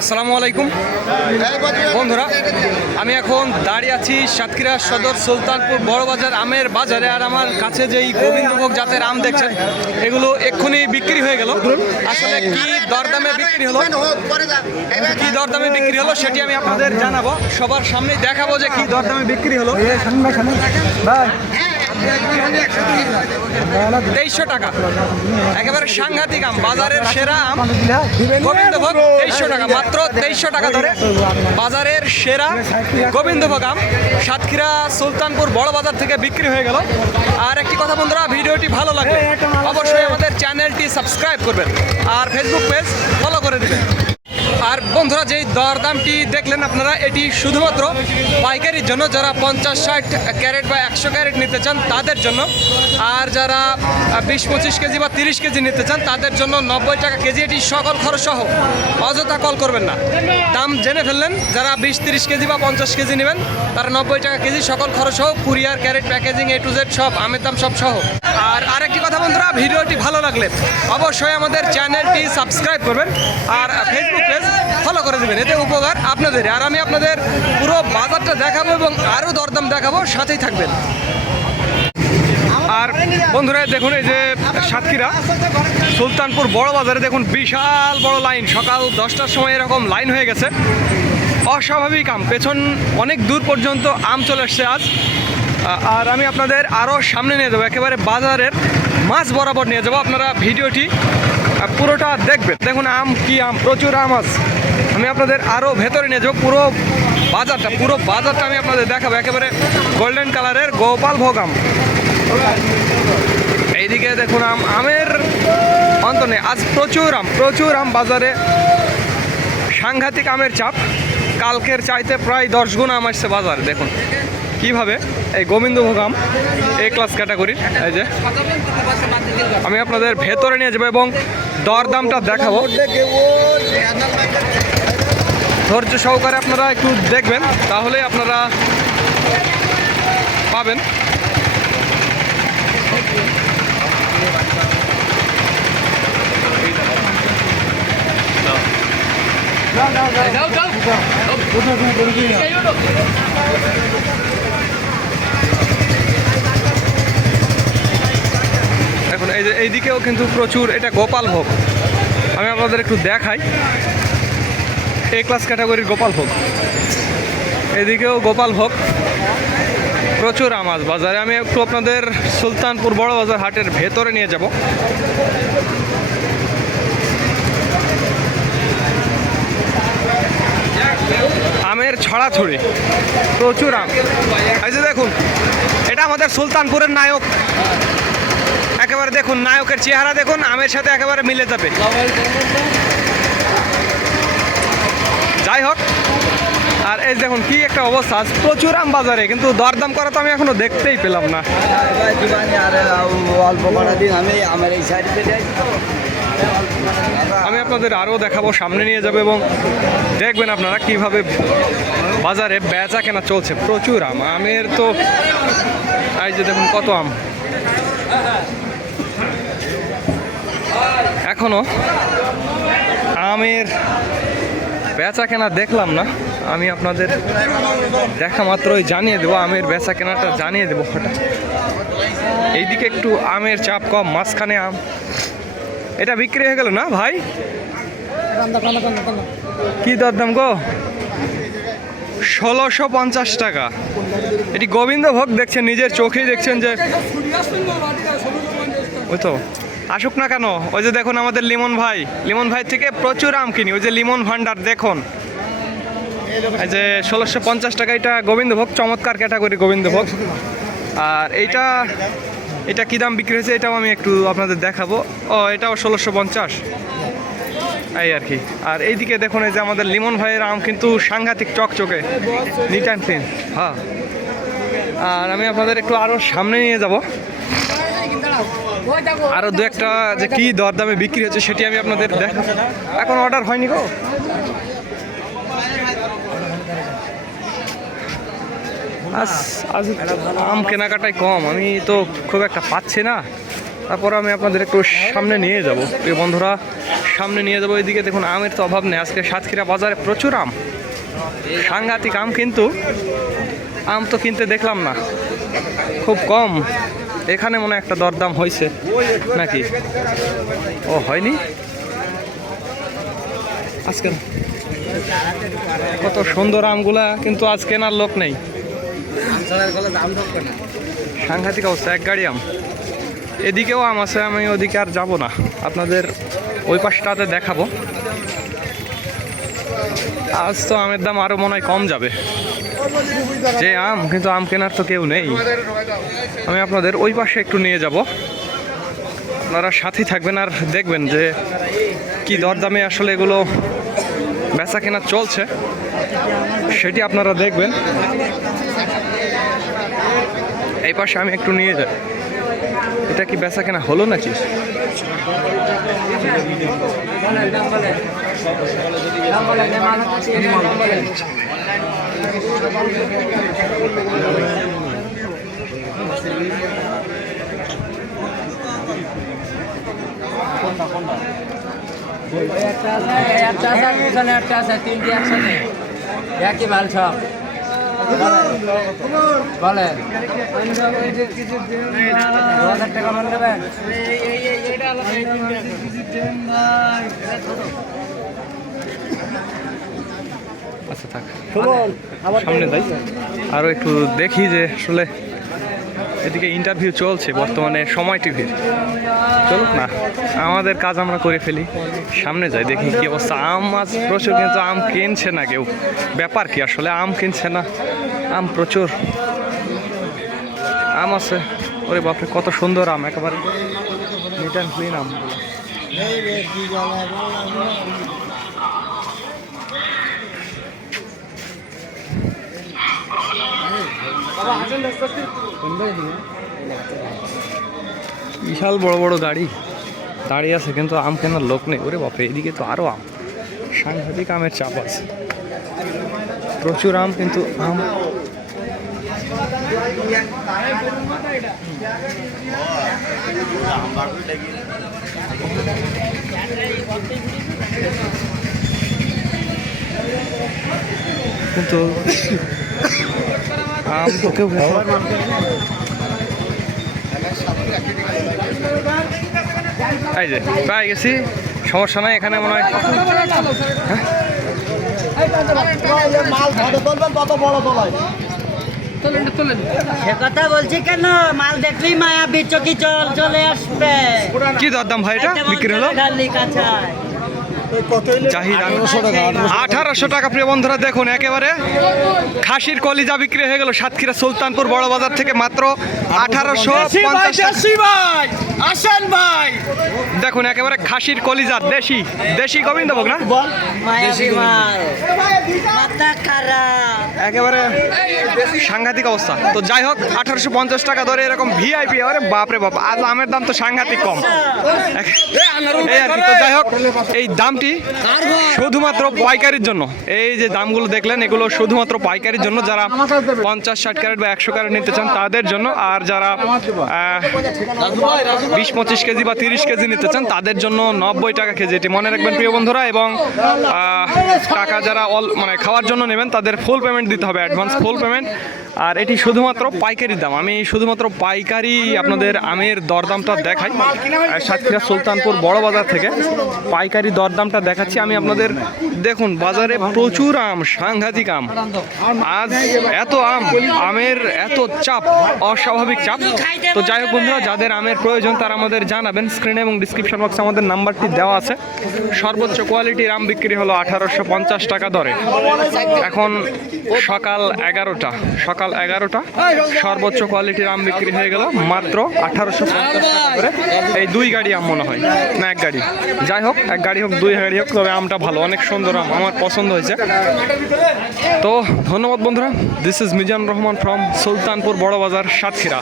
আসসালামু আলাইকুম বন্ধুরা, আমি এখন দাঁড়িয়ে আছি সাতক্ষীরা সদর সুলতানপুর বড় বাজার আমের বাজারে। আর আমার কাছে যেই গোবিন্দভোগ জাতের আম দেখছেন, এগুলো এক্ষুনি বিক্রি হয়ে গেল। আসলে কি দরদামে বিক্রি হলো সেটি আমি আপনাদের জানাবো, সবার সামনে দেখাবো যে কি দরদামে বিক্রি হলো। 2300 টাকা, একেবারে সাংঘাতিক আম, বাজারের সেরা আম গোবিন্দভোগ। 2300 টাকা, মাত্র 2300 টাকা ধরে বাজারের সেরা গোবিন্দভোগ আম সাতক্ষীরা সুলতানপুর বড় বাজার থেকে বিক্রি হয়ে গেল। আর একটি কথা বন্ধুরা, ভিডিওটি ভালো লাগবে অবশ্যই আমাদের চ্যানেলটি সাবস্ক্রাইব করবেন আর ফেসবুক পেজ ফলো করে দেবেন। আর বন্ধুরা, যেই দরদামটি দেখলেন আপনারা, এটি শুধুমাত্র পাইকারির জন্য, যারা 50-60 ক্যারেট বা 100 ক্যারেট নিতে চান তাদের জন্য। আর যারা 20-25 কেজি বা 30 কেজি নিতে চান তাদের জন্য 90 টাকা কেজি, এটি সকল খরচ সহ। অযথা কল করবেন না, দাম জেনে ফেললেন। যারা 20-30 কেজি বা 50 কেজি নেবেন তারা 90 টাকা কেজি, সকল খরচ সহ, courier, crate, packaging, A to Z সব, আমের দাম সব সহ। আর আরেকটি কথা বন্ধুরা, ভিডিওটি ভালো লাগলে অবশ্যই আমাদের চ্যানেলটি সাবস্ক্রাইব করবেন আর ফেসবুক পেজ ফলো করে দেবেন, এতে উপকার আপনাদের। আর আমি আপনাদের পুরো বাজারটা দেখাবো এবং আরও দরদাম দেখাবো, সাথেই থাকবেন। আর বন্ধুরা দেখুন, এই যে সাতক্ষীরা সুলতানপুর বড় বাজারে দেখুন বিশাল বড় লাইন, সকাল 10টার সময় এরকম লাইন হয়ে গেছে। অস্বাভাবিক আম, পেছন অনেক দূর পর্যন্ত আম চলে আসছে আজ। আর আমি আপনাদের আরও সামনে নিয়ে যাবো, একেবারে বাজারের মাছ বরাবর নিয়ে যাবো। আপনারা ভিডিওটি পুরোটা দেখবেন। দেখুন আম, কি আম, প্রচুর আম আছে। আমি আপনাদের আরও ভেতরে নিয়ে যাবো, পুরো বাজারটা আমি আপনাদের দেখাবো। একেবারে গোল্ডেন কালারের গোপালভোগ আম। এইদিকে দেখুন আমের অন্ত নেই। আজ প্রচুর আম বাজারে, সাংঘাতিক আমের চাপ। কালকের চাইতে প্রায় 10 গুণ আম আসছে বাজারে। দেখুন কিভাবে এই গোবিন্দভোগ আম A ক্লাস ক্যাটাগরির। এই যে আমি আপনাদের ভেতরে নিয়ে যাবো এবং দরদামটা দেখাবো। ধৈর্য সহকারে আপনারা একটু দেখবেন, তাহলে আপনারা পাবেন। এখন এইদিকেও কিন্তু প্রচুর, এটা গোপালভোগ। আমি আপনাদের একটু দেখাই, A ক্লাস ক্যাটাগরির গোপালভোগ। এদিকেও গোপালভোগ, প্রচুর আম আজ বাজারে। আমি একটু আপনাদের সুলতানপুর বড় বাজার হাটের ভেতরে নিয়ে যাব। আমের ছড়াছড়ি, প্রচুর আম। এই যে দেখুন, এটা আমাদের সুলতানপুরের নায়ক। একেবারে দেখুন নায়কের চেহারা, দেখুন আমের সাথে একেবারে মিলে যাবে। যাই হোক, আর এই দেখুন কি একটা অবস্থা, প্রচুর আম বাজারে, কিন্তু দরদাম করা তো আমি এখনো দেখতেই পেলাম না। আমি আপনাদের আরও দেখাবো, সামনে নিয়ে যাবো এবং দেখবেন আপনারা কিভাবে বাজারে বেচা কেনা চলছে। প্রচুর আম, আমের তো এই যে দেখুন কত আম। এখনো আমের বেচা কেনা দেখলাম না, আমি আপনাদের দেখা মাত্রই জানিয়ে দেবো, আমের বেচা কেনাটা জানিয়ে দেবো হঠাৎ। এইদিকে একটু আমের চাপ কম, মাঝখানে আম। এটা বিক্রি হয়ে গেল না ভাই? কি দরদাম গো? 1650 টাকা। এটি গোবিন্দভোগ, দেখছেন নিজের চোখেই দেখছেন যে, ওই তো আসুক না কেন। ওই যে দেখুন আমাদের লিমন ভাই থেকে প্রচুর আম কিনি, ওই যে লিমন ভান্ডার দেখুন। এই যে 1650 টাকা, এটা গোবিন্দভোগ, চমৎকার ক্যাটাগরি গোবিন্দভোগ। আর এটা কী দাম বিক্রি হয়েছে এটাও আমি একটু আপনাদের দেখাবো। এটাও 1650, এই আর কি। আর এইদিকে দেখুন, এই যে আমাদের লিমন ভাইয়ের আম কিন্তু সাংঘাতিক চকচকে, নিট অ্যান্ড ক্লিন। হ্যাঁ, আর আমি আপনাদের একটু আরও সামনে নিয়ে যাব, আরও দু একটা যে কী দরদামে বিক্রি হচ্ছে সেটি আমি আপনাদের এখন অর্ডার হয়নি গো। আজ আম কেনাকাটাই কম, আমি তো খুব একটা পাচ্ছি না। তারপর আমি আপনাদের একটু সামনে নিয়ে যাব প্রিয় বন্ধুরা, সামনে নিয়ে যাবো। এদিকে দেখুন আমের তো অভাব নেই, আজকে সাতক্ষীরা বাজারে প্রচুর আম, সাংঘাতিক আম, কিন্তু আম তো কিনতে দেখলাম না, খুব কম। এখানে মনে হয় একটা দরদাম হয়েছে নাকি? ও হয়নি আজকে। কত সুন্দর আমগুলা, কিন্তু আজ কেনার লোক নেই। সাংঘাতিক অবস্থা, এক গাড়ি আম। এদিকেও আম আছে, আমি ওদিকে আর যাব না, আপনাদের ওই পাশটাতে দেখাবো। আজ তো আমের দাম আরও মনে হয় কম যাবে, যে আম, কিন্তু আম কেনার তো কেউ নেই। আমি আপনাদের ওই পাশে একটু নিয়ে যাব, আপনারা সাথেই থাকবেন আর দেখবেন যে কি দরদামে আসলে এগুলো বেচা কেনা চলছে, সেটি আপনারা দেখবেন। এই পাশে আমি একটু নিয়ে যাই। এটা কি বেচা কেনা হলো নাকি? একই মাল সব বলেন, 2000 টাকা মান দেবেন। আচ্ছা থাক, সামনে যাই, আরও একটু দেখি যে আসলে এদিকে ইন্টারভিউ চলছে বর্তমানে সময় টিভির। চলুক না, আমাদের কাজ আমরা করে ফেলি, সামনে যাই, দেখি কি অবস্থা। আম আজ প্রচুর, কিন্তু আম কিনছে না কেউ। ব্যাপার কি আসলে, আম কিনছে না, আম প্রচুর আম আছে। ওরে বাপরে, কত সুন্দর আম, একেবারে নিট অ্যান্ড ক্লিন আম। বিশাল বড় বড় গাড়ি দাঁড়িয়ে আছে, কিন্তু আম কেনার লোক নেই। ওরে বাপরে, এদিকে তো আরো আম, সাংঘাতিক আমের চাপ আছে, প্রচুর আম, কিন্তু আম কিন্তু আম তো কেউ এই যে প্রায় গেছি, সমস্যা নাই। এখানে মনে হয় সে কথা বলছি কেন, মাল দেখলেই মায়া বিচকি চলে আসবে। কি দরদাম ভাই এটা বিক্রি হলো? চাহিদা 1800 টাকা। প্রিয় বন্ধুরা দেখুন, একেবারে খাসির কলিজা বিক্রি হয়ে গেল সাতক্ষীরা সুলতানপুর বড় বাজার থেকে মাত্র 1850 ভাই। আসেন ভাই, দেখুন একেবারে খাসির কলিজা, দেশি দেশি গোবিন্দভোগ না, একেবারে সাংঘাতিক অবস্থা। তো যাই হোক, 1850 টাকা ধরে এরকম ভিআইপি। আরে বাপরে বাপ, আজ আমের দাম তো সাংঘাতিক কম, এই আর কি। তো যাই হোক, এই দামটি শুধুমাত্র পাইকারির জন্য। এই যে দামগুলো দেখলেন, এগুলো শুধুমাত্র পাইকারির জন্য, যারা 50-60 ক্যারেট বা 100 ক্যারেট নিতে চান তাদের জন্য, আর যারা 20-25 কেজি বা 30 কেজি নিতে চান তাদের জন্য 90 টাকা কেজি। এটি মনে রাখবেন প্রিয় বন্ধুরা। এবং টাকা যারা মানে খাওয়ার জন্য নেবেন তাদের ফুল পেমেন্ট দিতে হবে, অ্যাডভান্স ফুল পেমেন্ট। আর এটি শুধুমাত্র পাইকারি দাম। আমি শুধুমাত্র পাইকারি আপনাদের আমের দরদামটা দেখাই, সাতক্ষীরা সুলতানপুর বড় বাজার থেকে পাইকারি দরদামটা দেখাচ্ছি আমি আপনাদের। দেখুন বাজারে প্রচুর আম, সাংঘাতিক আম। আজ এত আম, আমের এত চাপ, অস্বাভাবিক চাপ। তো যাই হোক বন্ধুরা, যাদের আমের প্রয়োজন তারা আমাদের জানাবেন। স্ক্রিনে এবং ডিসক্রিপশন বক্সে আমাদের নাম্বারটি দেওয়া আছে। সর্বোচ্চ কোয়ালিটির আম বিক্রি হলো 1850 টাকা দরে। এখন সকাল 11টা, সর্বোচ্চ কোয়ালিটির আম বিক্রি হয়ে গেল মাত্র 1850 টাকা করে। এই 2 গাড়ি আম মনে হয়, না 1 গাড়ি, যাই হোক 1 গাড়ি হোক 2 গাড়ি হোক, তবে আমটা ভালো, অনেক সুন্দর আম, আমার পছন্দ হয়েছে। তো ধন্যবাদ বন্ধুরা, this is Mizanur Rahman from Sultanpur বড় বাজার, সাতক্ষীরা।